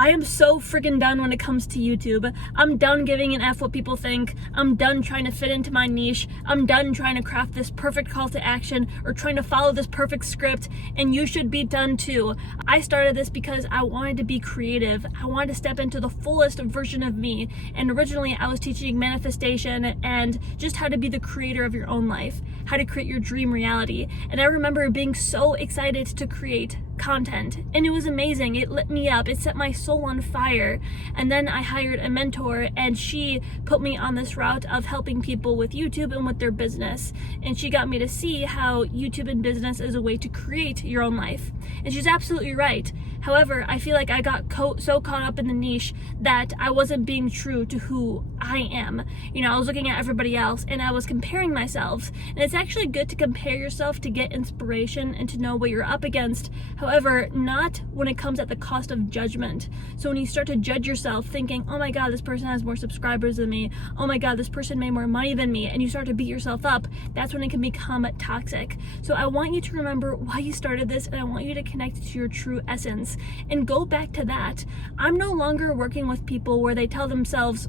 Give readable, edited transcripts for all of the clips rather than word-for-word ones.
I am so freaking done when it comes to YouTube. I'm done giving an F what people think. I'm done trying to fit into my niche. I'm done trying to craft this perfect call to action or trying to follow this perfect script, and you should be done too. I started this because I wanted to be creative. I wanted to step into the fullest version of me, and originally I was teaching manifestation and just how to be the creator of your own life, how to create your dream reality. And I remember being so excited to create content, and it was amazing. It lit me up. It set my soul on fire. And then I hired a mentor, and she put me on this route of helping people with YouTube and with their business. And she got me to see how YouTube and business is a way to create your own life. And she's absolutely right. However, I feel like I got so caught up in the niche that I wasn't being true to who I am. You know, I was looking at everybody else and I was comparing myself. And it's actually good to compare yourself to get inspiration and to know what you're up against. However, not when it comes at the cost of judgment. So when you start to judge yourself thinking, oh my God, this person has more subscribers than me. Oh my God, this person made more money than me. And you start to beat yourself up. That's when it can become toxic. So I want you to remember why you started this, and I want you to connect to your true essence and go back to that. I'm no longer working with people where they tell themselves,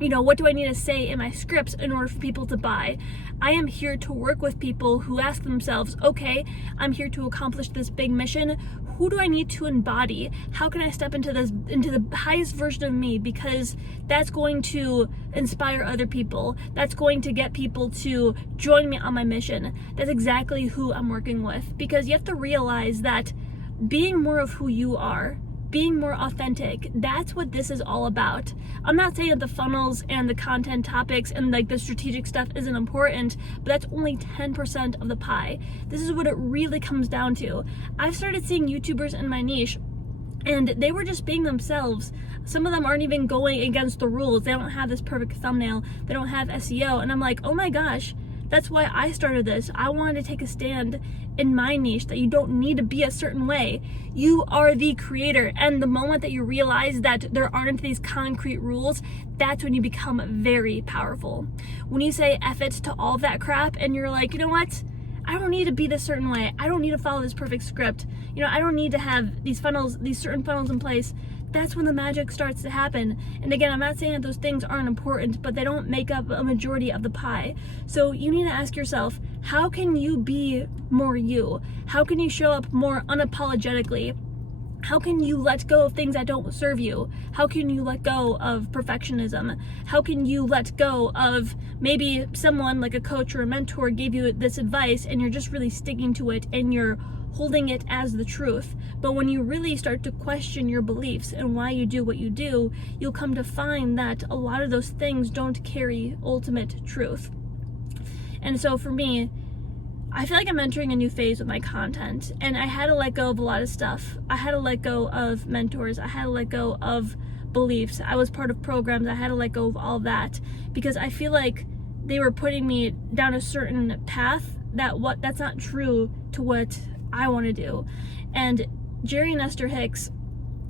you know, what do I need to say in my scripts in order for people to buy? I am here to work with people who ask themselves, okay, I'm here to accomplish this big mission. Who do I need to embody? How can I step into the highest version of me? Because that's going to inspire other people. That's going to get people to join me on my mission. That's exactly who I'm working with. Because you have to realize that being more of who you are, being more authentic, that's what this is all about. I'm not saying that the funnels and the content topics and like the strategic stuff isn't important, but that's only 10% of the pie. This is what it really comes down to. I've started seeing YouTubers in my niche, and they were just being themselves. Some of them aren't even going against the rules. They don't have this perfect thumbnail. They don't have SEO. And I'm like, oh my gosh, that's why I started this. I wanted to take a stand in my niche that you don't need to be a certain way. You are the creator. And the moment that you realize that there aren't these concrete rules, that's when you become very powerful. When you say F it to all of that crap and you're like, you know what? I don't need to be this certain way. I don't need to follow this perfect script. You know, I don't need to have these funnels, these certain funnels in place. That's when the magic starts to happen. And again, I'm not saying that those things aren't important, but they don't make up a majority of the pie. So you need to ask yourself, how can you be more you? How can you show up more unapologetically? How can you let go of things that don't serve you? How can you let go of perfectionism? How can you let go of maybe someone like a coach or a mentor gave you this advice and you're just really sticking to it and you're holding it as the truth? But when you really start to question your beliefs and why you do what you do, you'll come to find that a lot of those things don't carry ultimate truth. And so for me, I feel like I'm entering a new phase with my content, and I had to let go of a lot of stuff. I had to let go of mentors. I had to let go of beliefs. I was part of programs. I had to let go of all that because I feel like they were putting me down a certain path that's not true to what I want to do. And Jerry and Esther Hicks,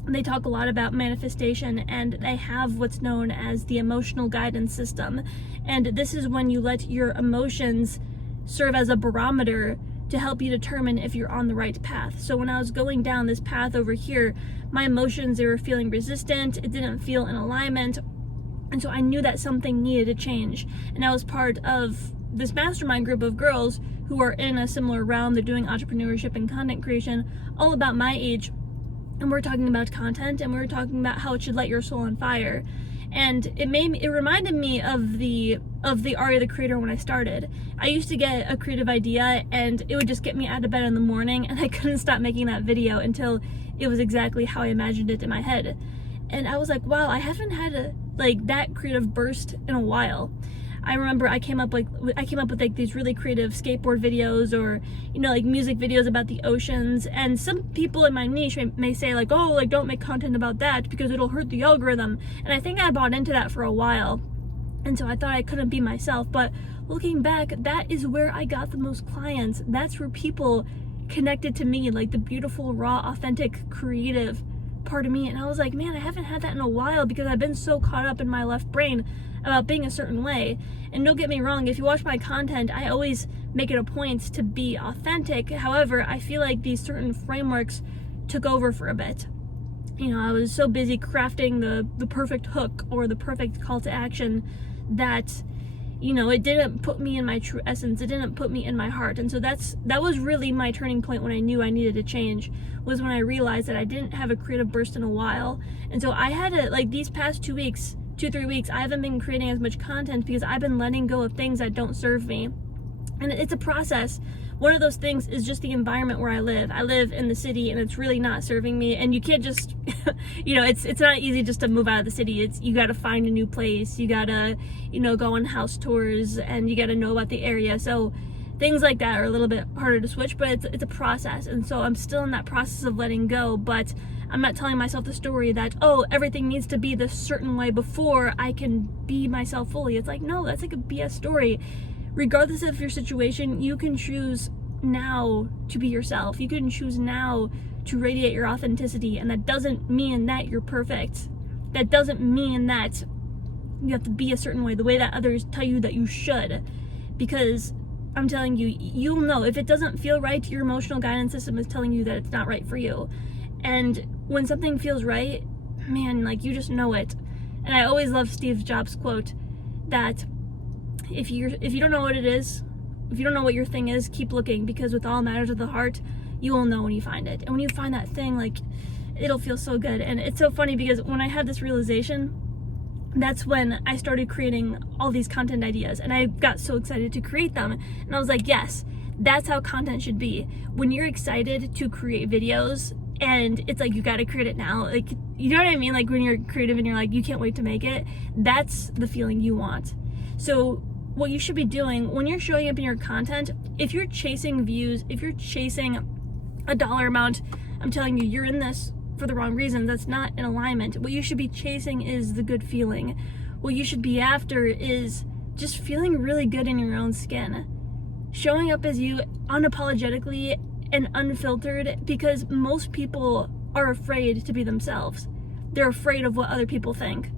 they talk a lot about manifestation, and they have what's known as the emotional guidance system. And this is when you let your emotions serve as a barometer to help you determine if you're on the right path. So when I was going down this path over here, my emotions, they were feeling resistant. It didn't feel in alignment. And so I knew that something needed to change. And I was part of this mastermind group of girls who are in a similar realm. They're doing entrepreneurship and content creation, all about my age. And we're talking about content, and we're talking about how it should light your soul on fire. And it reminded me of the Aria the Creator when I started. I used to get a creative idea and it would just get me out of bed in the morning, and I couldn't stop making that video until it was exactly how I imagined it in my head. And I was like, wow, I haven't had that creative burst in a while. I remember I came up with like these really creative skateboard videos, or like music videos about the oceans. And some people in my niche may say like, oh, like don't make content about that because it'll hurt the algorithm. And I think I bought into that for a while, and so I thought I couldn't be myself. But looking back, that is where I got the most clients. That's where people connected to me, like the beautiful, raw, authentic, creative part of me. And I was like, man, I haven't had that in a while because I've been so caught up in my left brain about being a certain way. And don't get me wrong, if you watch my content, I always make it a point to be authentic. However, I feel like these certain frameworks took over for a bit. I was so busy crafting the perfect hook or the perfect call to action that, it didn't put me in my true essence. It didn't put me in my heart. And so that was really my turning point when I knew I needed to change, was when I realized that I didn't have a creative burst in a while. And so I had to, like, these past 3 weeks, I haven't been creating as much content because I've been letting go of things that don't serve me. And it's a process. One of those things is just the environment where I live. I live in the city and it's really not serving me. And you can't just, it's not easy just to move out of the city. You got to find a new place. You got to, go on house tours, and you got to know about the area. So things like that are a little bit harder to switch, but it's a process. And so I'm still in that process of letting go, but I'm not telling myself the story that, oh, everything needs to be this certain way before I can be myself fully. It's like, no, that's like a BS story. Regardless of your situation, you can choose now to be yourself. You can choose now to radiate your authenticity, and that doesn't mean that you're perfect. That doesn't mean that you have to be a certain way, the way that others tell you that you should. Because I'm telling you, you'll know if it doesn't feel right. Your emotional guidance system is telling you that it's not right for you. And when something feels right, man, like, you just know it. And I always love Steve Jobs' quote that if you don't know what it is, if you don't know what your thing is, keep looking, because with all matters of the heart, you will know when you find it. And when you find that thing, like, it'll feel so good. And it's so funny because when I had this realization, that's when I started creating all these content ideas, and I got so excited to create them. And I was like, yes, that's how content should be. When you're excited to create videos, and it's like, you got to create it now. Like, you know what I mean? Like, when you're creative and you're like, you can't wait to make it, that's the feeling you want. So what you should be doing when you're showing up in your content, if you're chasing views, if you're chasing a dollar amount, I'm telling you, you're in this for the wrong reason. That's not in alignment. What you should be chasing is the good feeling. What you should be after is just feeling really good in your own skin. Showing up as you unapologetically and unfiltered, because most people are afraid to be themselves. They're afraid of what other people think.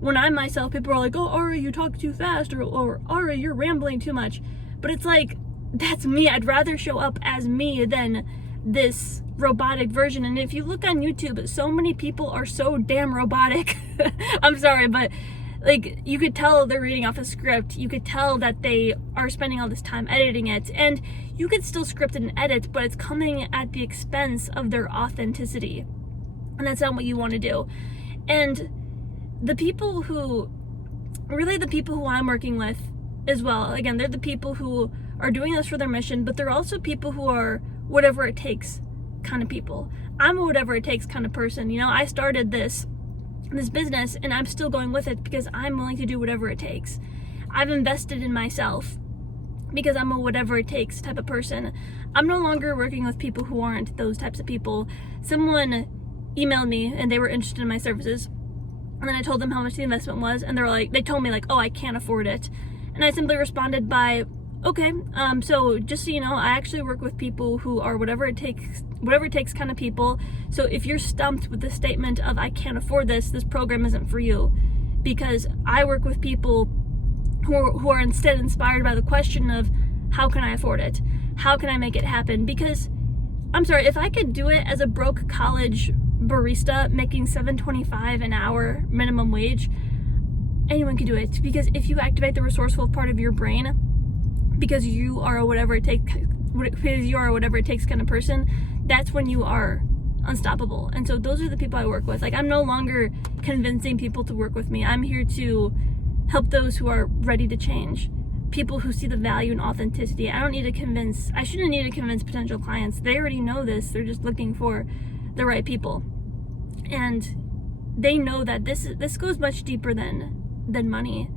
When I'm myself, people are like, oh, Ari, you talk too fast, or Ari, you're rambling too much. But it's like, that's me. I'd rather show up as me than this robotic version. And if you look on YouTube, so many people are so damn robotic. I'm sorry, but like, you could tell they're reading off a script. You could tell that they are spending all this time editing it. And you could still script and edit, but it's coming at the expense of their authenticity. And that's not what you want to do. And the people who I'm working with as well, again, they're the people who are doing this for their mission, but they're also people who are whatever it takes kind of people. I'm a whatever it takes kind of person. I started this business, and I'm still going with it because I'm willing to do whatever it takes. I've invested in myself because I'm a whatever it takes type of person. I'm no longer working with people who aren't those types of people. Someone emailed me and they were interested in my services. And then I told them how much the investment was, and they told me like, oh, I can't afford it. And I simply responded by, okay, so just so you know, I actually work with people who are whatever it takes kind of people. So if you're stumped with the statement of, I can't afford this program isn't for you. Because I work with people who are instead inspired by the question of, how can I afford it? How can I make it happen? Because, I'm sorry, if I could do it as a broke college barista making $7.25 an hour minimum wage, anyone can do it. Because if you activate the resourceful part of your brain, because you are a whatever it takes kind of person, that's when you are unstoppable. And so those are the people I work with. Like, I'm no longer convincing people to work with me. I'm here to help those who are ready to change, people who see the value in authenticity. I shouldn't need to convince potential clients. They already know this. They're just looking for the right people. And they know that this goes much deeper than money.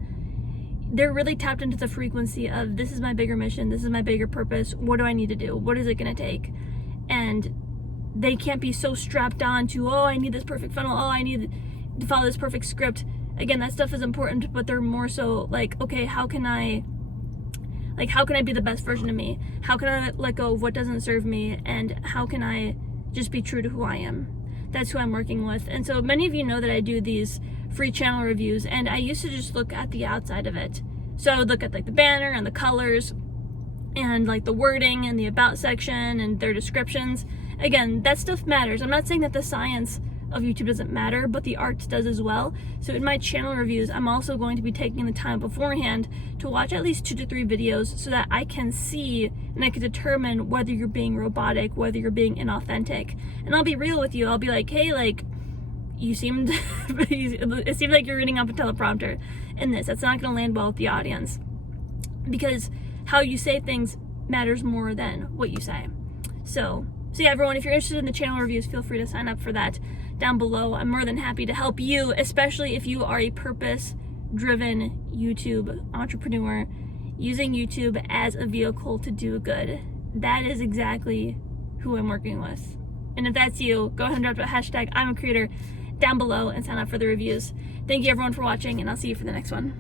They're really tapped into the frequency of, this is my bigger mission, this is my bigger purpose, what do I need to do, what is it going to take? And they can't be so strapped on to, oh, I need this perfect funnel, oh, I need to follow this perfect script. Again, that stuff is important, but they're more so like, okay, how can I be the best version of me? How can I let go of what doesn't serve me? And how can I just be true to who I am? That's who I'm working with. And so many of you know that I do these free channel reviews, and I used to just look at the outside of it. So I would look at like the banner and the colors and like the wording and the about section and their descriptions. Again, that stuff matters. I'm not saying that the science of YouTube doesn't matter, but the art does as well. So in my channel reviews, I'm also going to be taking the time beforehand to watch at least 2 to 3 videos so that I can see and I can determine whether you're being robotic, whether you're being inauthentic. And I'll be real with you. I'll be like, hey, like, it seemed like you're reading off a teleprompter in this. That's not going to land well with the audience, because how you say things matters more than what you say. So yeah, everyone, if you're interested in the channel reviews, feel free to sign up for that down below. I'm more than happy to help you, especially if you are a purpose-driven YouTube entrepreneur using YouTube as a vehicle to do good. That is exactly who I'm working with. And if that's you, go ahead and drop the hashtag I'm a creator down below and sign up for the reviews. Thank you everyone for watching, and I'll see you for the next one.